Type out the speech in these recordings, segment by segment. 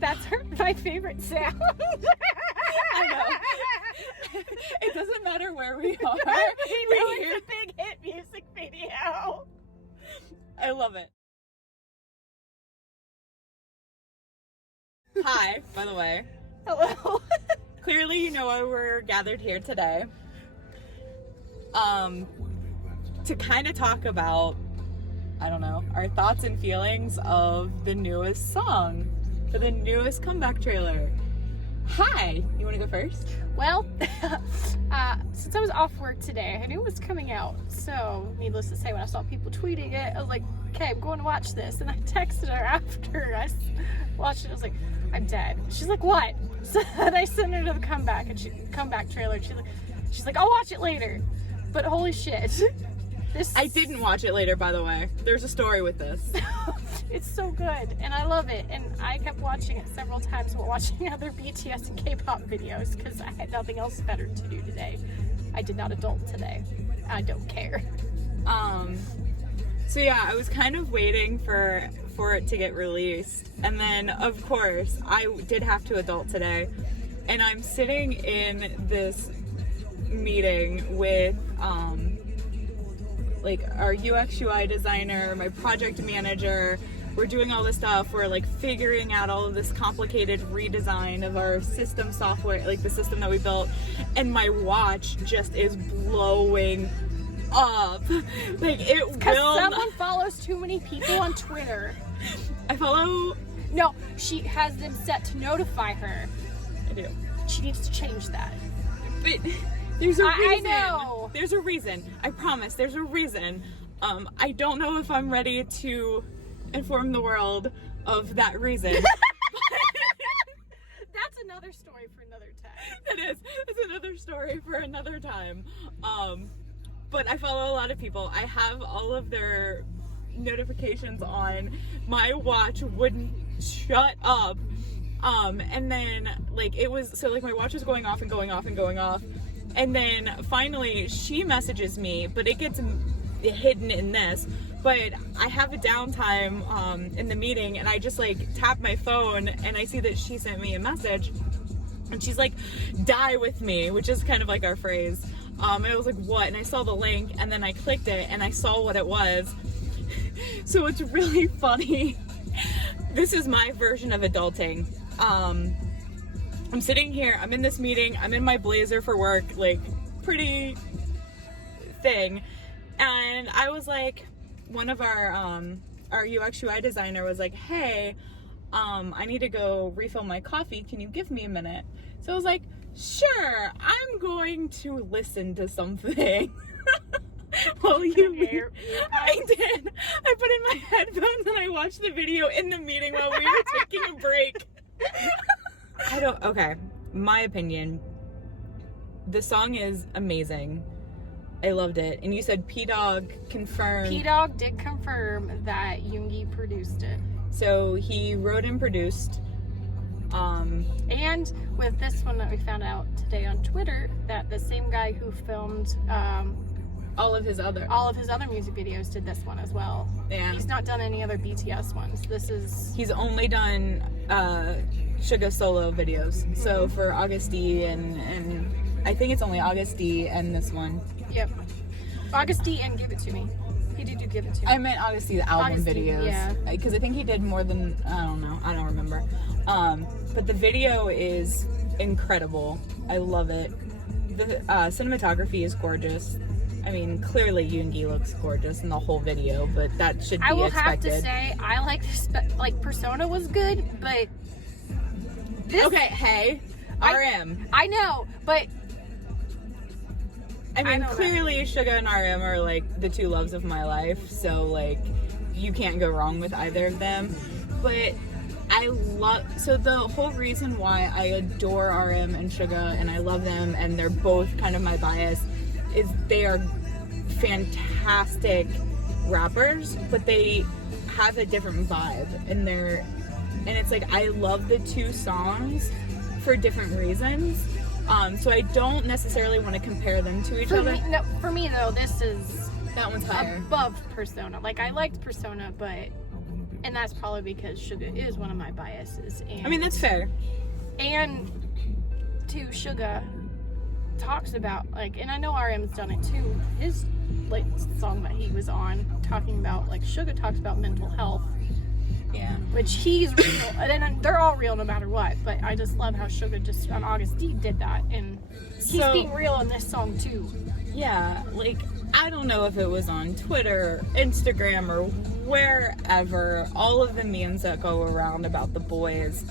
That's my favorite sound. I know. It doesn't matter where we are. It's a big hit music video. I love it. Hi, by the way. Hello. Clearly you know why we're gathered here today. To kind of talk about, I don't know, our thoughts and feelings of the newest song for the newest comeback trailer. Hi, you want to go first? Well, since I was off work today, I knew it was coming out. So, needless to say, when I saw people tweeting it, I was like, okay, I'm going to watch this. And I texted her after I watched it. I was like, I'm dead. She's like, what? So then I sent her to the comeback trailer. And she's like, I'll watch it later. But holy shit. I didn't watch it later, by the way. There's a story with this. It's so good, and I love it. And I kept watching it several times while watching other BTS and K-pop videos because I had nothing else better to do today. I did not adult today. I don't care. So yeah, I was kind of waiting for it to get released, and then of course I did have to adult today, and I'm sitting in this meeting with like our UX UI designer, my project manager. We're doing all this stuff. We're like figuring out all of this complicated redesign of our system software, like the system that we built, and my watch just is blowing up. Like it will. Because someone follows too many people on Twitter. I follow. No, she has them set to notify her. I do. She needs to change that. But there's a reason. I know. There's a reason. I promise. There's a reason. I don't know if I'm ready to inform the world of that reason. That's another story for another time. It is. It's another story for another time. But I follow a lot of people. I have all of their notifications on. My watch wouldn't shut up. And then like it was, so like my watch was going off and going off and going off. And then finally she messages me, but it gets hidden in this. But I have a downtime in the meeting, and I just like tap my phone and I see that she sent me a message, and she's like, "Die with me," which is kind of like our phrase. And I was like, "What?" And I saw the link, and then I clicked it and I saw what it was. So it's really funny. This is my version of adulting. I'm sitting here, I'm in this meeting, I'm in my blazer for work, like pretty thing, and I was like, one of our UX UI designer was like, hey, I need to go refill my coffee, can you give me a minute? So I was like, sure, I'm going to listen to something. Well, I did. I put in my headphones and I watched the video in the meeting while we were taking a break. Okay, my opinion, the song is amazing. I loved it. And you said P-Dog confirmed. P-Dog did confirm that Yoongi produced it. So he wrote and produced. And with this one that we found out today on Twitter, that the same guy who filmed all of his other music videos did this one as well. Yeah. He's not done any other BTS ones. He's only done Suga solo videos. Mm-hmm. So for August D and I think it's only August D and this one. Yep. August D and Give It To Me. He did do Give It To Me. I meant August D, the album August D, videos. Yeah. Because I think he did more than, I don't remember. But the video is incredible. I love it. The cinematography is gorgeous. I mean, clearly Yoongi looks gorgeous in the whole video, but that should be expected. I will have to say, I like Persona was good, but this... Okay, hey, RM. I know, but... I mean, clearly Suga and RM are like the two loves of my life, so like, you can't go wrong with either of them. But so the whole reason why I adore RM and Suga and I love them and they're both kind of my bias is they are fantastic rappers, but they have a different vibe and it's like I love the two songs for different reasons. So I don't necessarily want to compare them to each other. For me though, this is that one's higher. Above Persona. Like I liked Persona, but And that's probably because Suga is one of my biases. And, I mean, that's fair. And too, Suga talks about, like, and I know RM's done it too, his song that he was on, talking about, like, Suga talks about mental health. Yeah. Which he's real, and they're all real no matter what, but I just love how Suga just on August D did that, and he's being real in this song too. Yeah, like, I don't know if it was on Twitter, Instagram, or wherever, all of the memes that go around about the boys.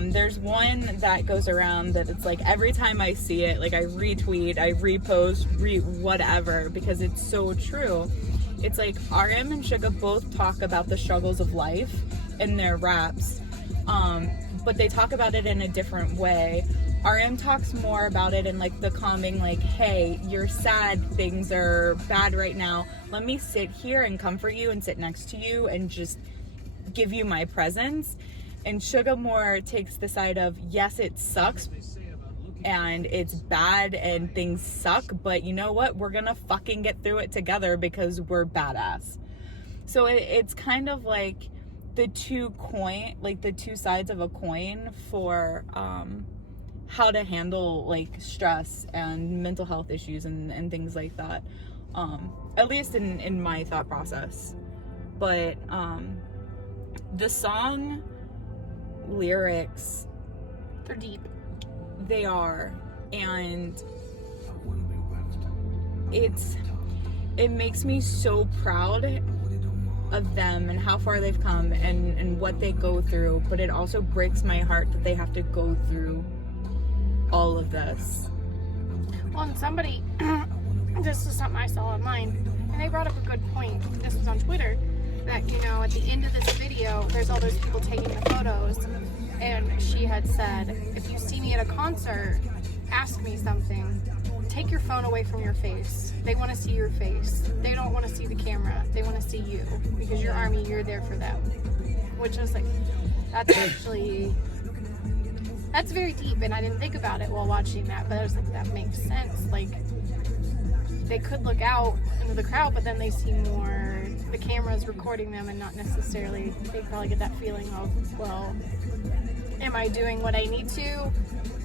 There's one that goes around that it's like every time I see it, like I retweet, I repost, whatever, because it's so true. It's like RM and Suga both talk about the struggles of life in their raps, but they talk about it in a different way. RM talks more about it in like the calming, like, hey, you're sad, things are bad right now, let me sit here and comfort you and sit next to you and just give you my presence. And Suga more takes the side of, yes, it sucks and it's bad and things suck, but you know what, we're gonna fucking get through it together because we're badass. So it's kind of like the two sides of a coin for how to handle like stress and mental health issues and things like that, at least in my thought process. But the song lyrics, They're deep. they are, and it makes me so proud of them and how far they've come and what they go through, but it also breaks my heart that they have to go through all of this. Well, and somebody, this is something I saw online, and they brought up a good point. This was on Twitter, that, you know, at the end of this video, there's all those people taking the photos, and she had said, if you see me at a concert, ask me something. Take your phone away from your face. They want to see your face. They don't want to see the camera. They want to see you, because you're Army, you're there for them. Which is like, that's very deep, and I didn't think about it while watching that, but I was like, that makes sense. Like, they could look out into the crowd, but then they see more, the camera's recording them, and not necessarily, they probably get that feeling of, well, am I doing what I need to?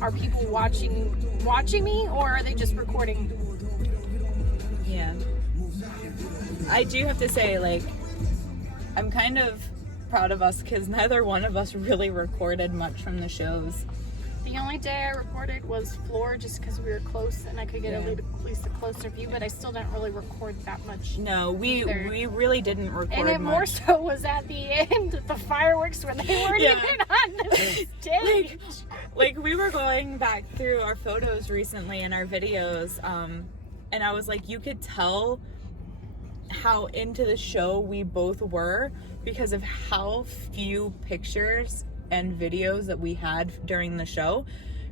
Are people watching me, or are they just recording? Yeah. I do have to say, like, I'm kind of proud of us because neither one of us really recorded much from the shows. The only day I recorded was Floor, just because we were close and I could get at least a closer view, but I still didn't really record that much. No, we really didn't record and it much. more so was at the end of the fireworks when they weren't even on the stage. Like we were going back through our photos recently and our videos, and I was like, you could tell how into the show we both were because of how few pictures and videos that we had during the show,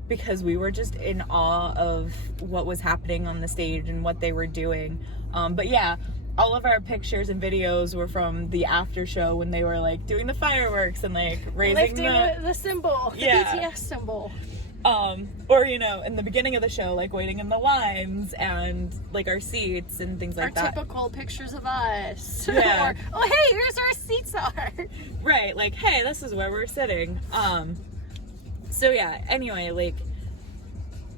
because we were just in awe of what was happening on the stage and what they were doing. But yeah, all of our pictures and videos were from the after show when they were like doing the fireworks and like raising the symbol, the BTS symbol. Or, you know, in the beginning of the show, like waiting in the lines and like our seats and things like that. Our typical pictures of us. Yeah. Or, oh, hey, here's our seats are. Right. Like, hey, this is where we're sitting. So yeah, anyway, like,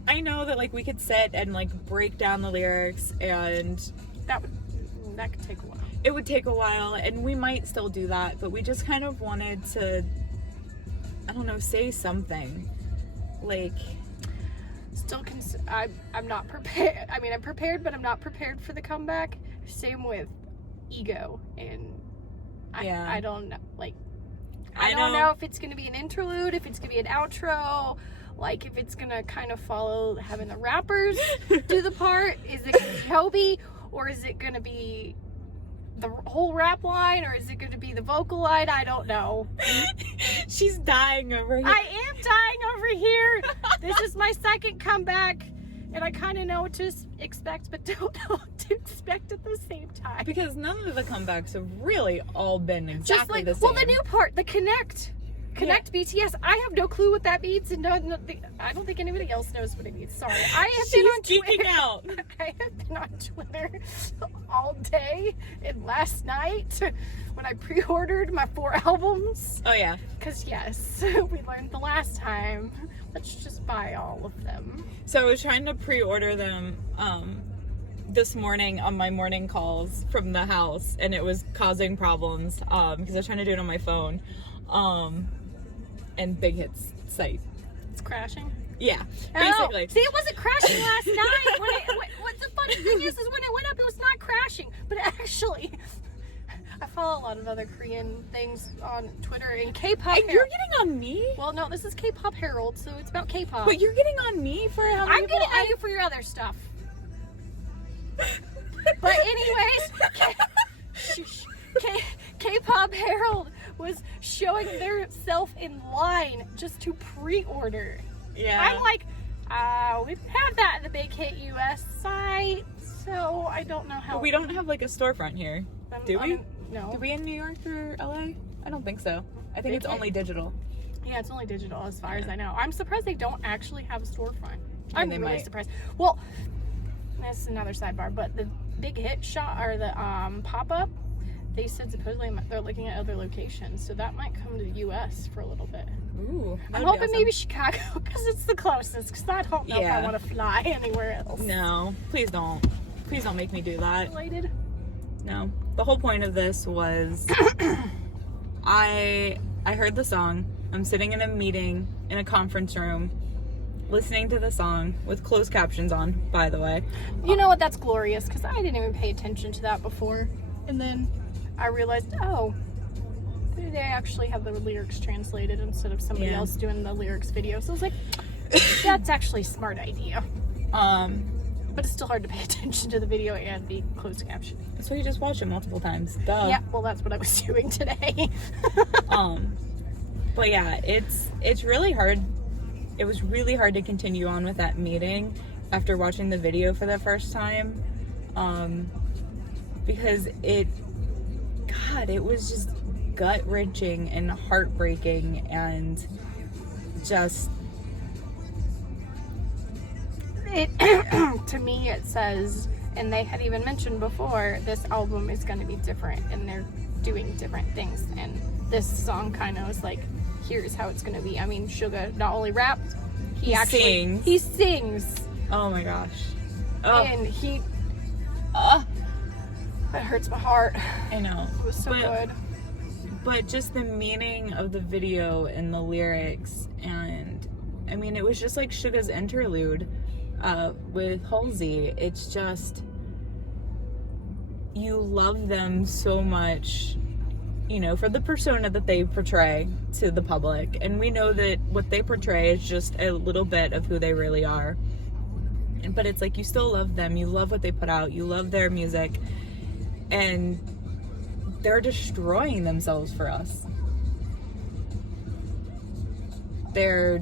I know that like we could sit and like break down the lyrics, and that could take a while. It would take a while, and we might still do that, but we just kind of wanted to, I don't know, say something. Like, still I'm not prepared. I mean, I'm prepared, but I'm not prepared for the comeback. Same with Ego, and I don't know. Like, I don't know if it's gonna be an interlude, if it's gonna be an outro, like if it's gonna kind of follow having the rappers do the part. Is it gonna be Hobie, or is it gonna be the whole rap line, or is it going to be the vocal line? I don't know. She's dying over here. I am dying over here. This is my second comeback, and I kind of know what to expect, but don't know what to expect at the same time. Because none of the comebacks have really all been exactly just like, the same. well, the new part, the connect Connect BTS. I have no clue what that means, and I don't think anybody else knows what it means. Sorry. I have been on geeking Twitter. out. I have been on Twitter all day and last night when I pre-ordered my 4 albums. Oh yeah. Because yes, we learned the last time. Let's just buy all of them. So I was trying to pre-order them this morning on my morning calls from the house, and it was causing problems because I was trying to do it on my phone. And Big Hit's site. It's crashing. Yeah, Oh, basically. see, it wasn't crashing last night. What the funny thing is when it went up, it was not crashing. But actually, I follow a lot of other Korean things on Twitter and K-pop. And you're getting on me? Well, no, this is K-pop Herald, so it's about K-pop. But you're getting on me for how many I'm getting on you for your other stuff. But anyways, K-pop Herald was showing their self in line just to pre-order. Yeah. I'm like, we have that in the Big Hit US site, so I don't know how. But we don't have like a storefront here, do we? No. Do we in New York or LA? I don't think so. I think it's only digital. Yeah, it's only digital as far as I know. I'm surprised they don't actually have a storefront. Yeah, I'm they really might. surprised. Well, that's another sidebar, but the Big Hit shot or the pop-up, they said supposedly they're looking at other locations, so that might come to the US for a little bit. Ooh. I'm hoping maybe Chicago because it's the closest, because I don't know if I want to fly anywhere else. No, please don't. Please don't make me do that. Related? No. The whole point of this was I heard the song. I'm sitting in a meeting in a conference room listening to the song with closed captions on, by the way. You know what? That's glorious because I didn't even pay attention to that before. And then I realized, oh, they actually have the lyrics translated instead of somebody else doing the lyrics video. So I was like, that's actually a smart idea. But it's still hard to pay attention to the video and the closed captioning. So you just watch it multiple times. Duh. Yeah, well, that's what I was doing today. But yeah, it's really hard. It was really hard to continue on with that meeting after watching the video for the first time. Because it was just gut-wrenching and heartbreaking and just... To me, it says, and they had even mentioned before, this album is going to be different and they're doing different things. And this song kind of was like, here's how it's going to be. I mean, Suga not only rapped, he sings. Oh my gosh. Oh. And that hurts my heart. I know. It was so good. But just the meaning of the video and the lyrics, and I mean, it was just like Suga's interlude with Halsey. It's just, you love them so much, you know, for the persona that they portray to the public. And we know that what they portray is just a little bit of who they really are. But it's like, you still love them. You love what they put out. You love their music. And they're destroying themselves for us. They're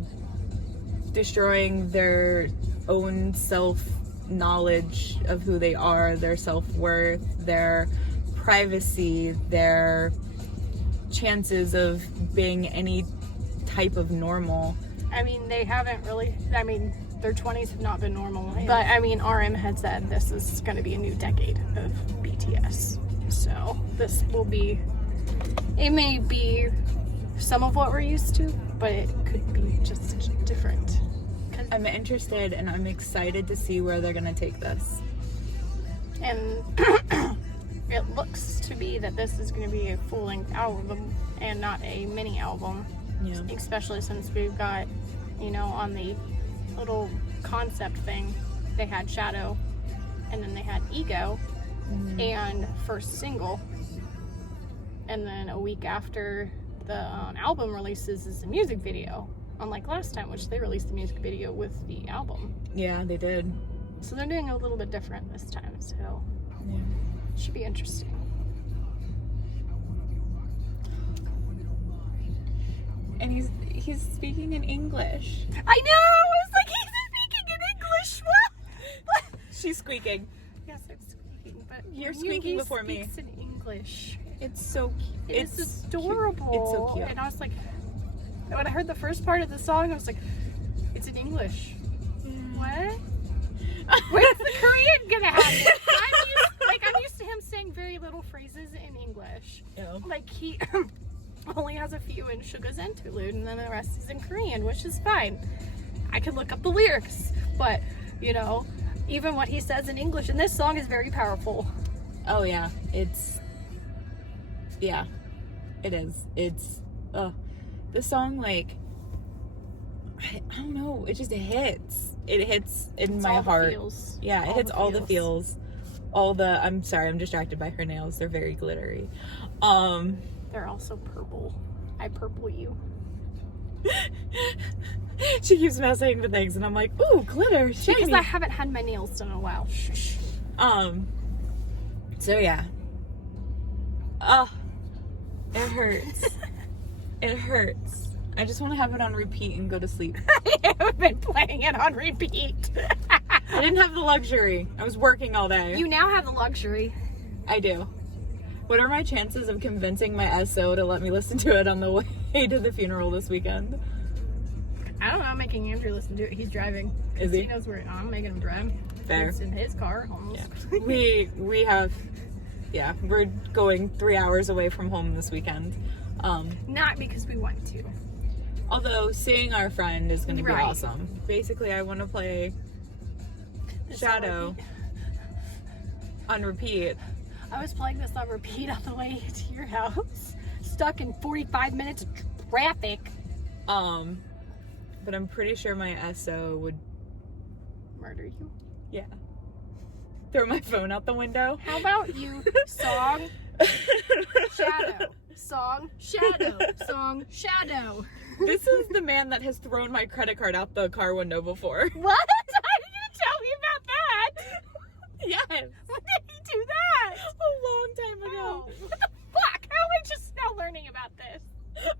destroying their own self-knowledge of who they are, their self-worth, their privacy, their chances of being any type of normal. I mean, they haven't really, I mean, their 20s have not been normal. But, I mean, RM had said this is going to be a new decade of BTS. So, this will be, it may be some of what we're used to, but it could be just different. I'm interested and I'm excited to see where they're going to take this. And it looks to be that this is going to be a full-length album and not a mini album. Yeah. Especially since we've got, you know, on the little concept thing, they had Shadow, and then they had Ego, and first single. And then a week after the album releases is the music video. Unlike last time, which they released the music video with the album. Yeah, they did. So they're doing a little bit different this time, so Yeah. should be interesting. And he's speaking in English. I know! I was like, he's speaking in English! What? She's squeaking. Yes, I'm squeaking, but You're when squeaking he before me. speaks in English. It's so cute. It's adorable. Cute. It's so cute. And I was like, And when I heard the first part of the song, I was like, it's in English. What? When's the Korean gonna happen? I'm used to him saying very little phrases in English. Yeah. Like he only has a few in Suga's Interlude, and then the rest is in Korean, which is fine. I could look up the lyrics, but you know, even what he says in English, and this song is very powerful. Oh yeah, it is. It's the song, like, I don't know, it just hits. It hits in my heart. Feels. Yeah, it hits all the feels. I'm sorry, I'm distracted by her nails. They're very glittery. They're also purple. I purple you. She keeps messing with things and I'm like, ooh, glitter, shiny. Because I haven't had my nails done in a while. Shh. So yeah. It hurts. It hurts. I just want to have it on repeat and go to sleep. I haven't been playing it on repeat. I didn't have the luxury. I was working all day. You now have the luxury. I do. What are my chances of convincing my SO to let me listen to it on the way to the funeral this weekend? I don't know. I'm making Andrew listen to it. He's driving. Is he? He knows where I'm making him drive. Fair. He's in his car almost. Yeah. We have, yeah, we're going 3 hours away from home this weekend. Not because we want to. Although seeing our friend is going to be Right. awesome. Basically, I want to play Shadow on repeat. I was playing this on repeat on the way to your house. Stuck in 45 minutes of traffic. But I'm pretty sure my SO would, Murder you. yeah, throw my phone out the window. How about you song Shadow? Song Shadow. Song Shadow. This is the man that has thrown my credit card out the car window before. What? How did you tell me about that? Yes. When did he do that? A long time ago. Oh, what the fuck? How am I just now learning about this?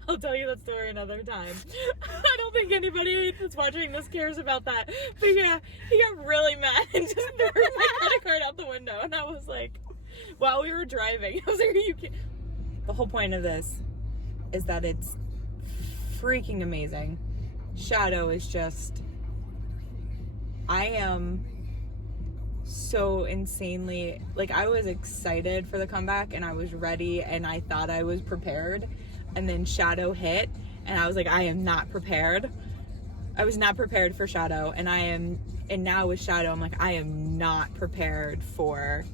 I'll tell you that story another time. I don't think anybody that's watching this cares about that. But yeah, he got really mad and just threw my credit card out the window. And I was like, while we were driving, I was like, are you kidding? The whole point of this is that it's freaking amazing. Shadow is just, I am so insanely, like, I was excited for the comeback and I was ready and I thought I was prepared, and then Shadow hit and I was like, I am not prepared. I was not prepared for Shadow, and now with Shadow I'm like, I am not prepared for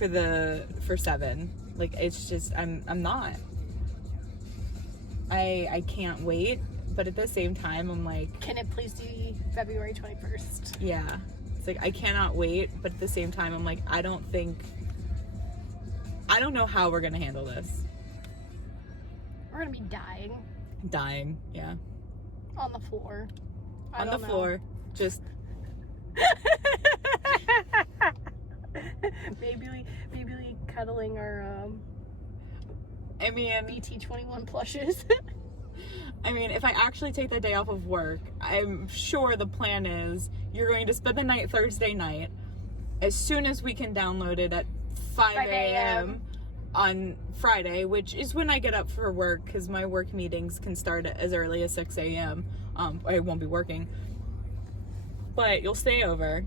7. Like, it's just, I'm not. I can't wait, but at the same time I'm like, Can it please be February 21st? yeah, it's like I cannot wait, but at the same time I'm like, I don't know how we're gonna handle this. We're gonna be dying. Yeah, On the floor. on the floor, just maybe cuddling our I mean, BT21 plushes. I mean, if I actually take that day off of work, I'm sure the plan is you're going to spend the night Thursday night. As soon as we can download it at 5 a.m. on Friday, which is when I get up for work, because my work meetings can start as early as 6 a.m. I won't be working. But you'll stay over,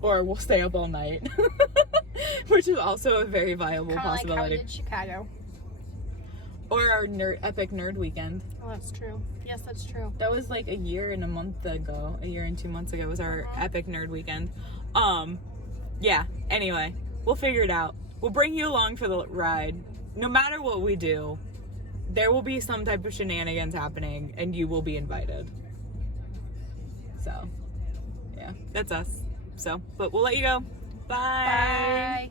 or we'll stay up all night, which is also a very viable Kind of like how we possibility. did Chicago. Or our epic nerd weekend. Oh, that's true. Yes, that's true. That was like a year and 2 months ago was our epic nerd weekend. Yeah, anyway, we'll figure it out. We'll bring you along for the ride. No matter what we do, there will be some type of shenanigans happening and you will be invited. So, yeah, that's us. So, but we'll let you go. Bye. Bye.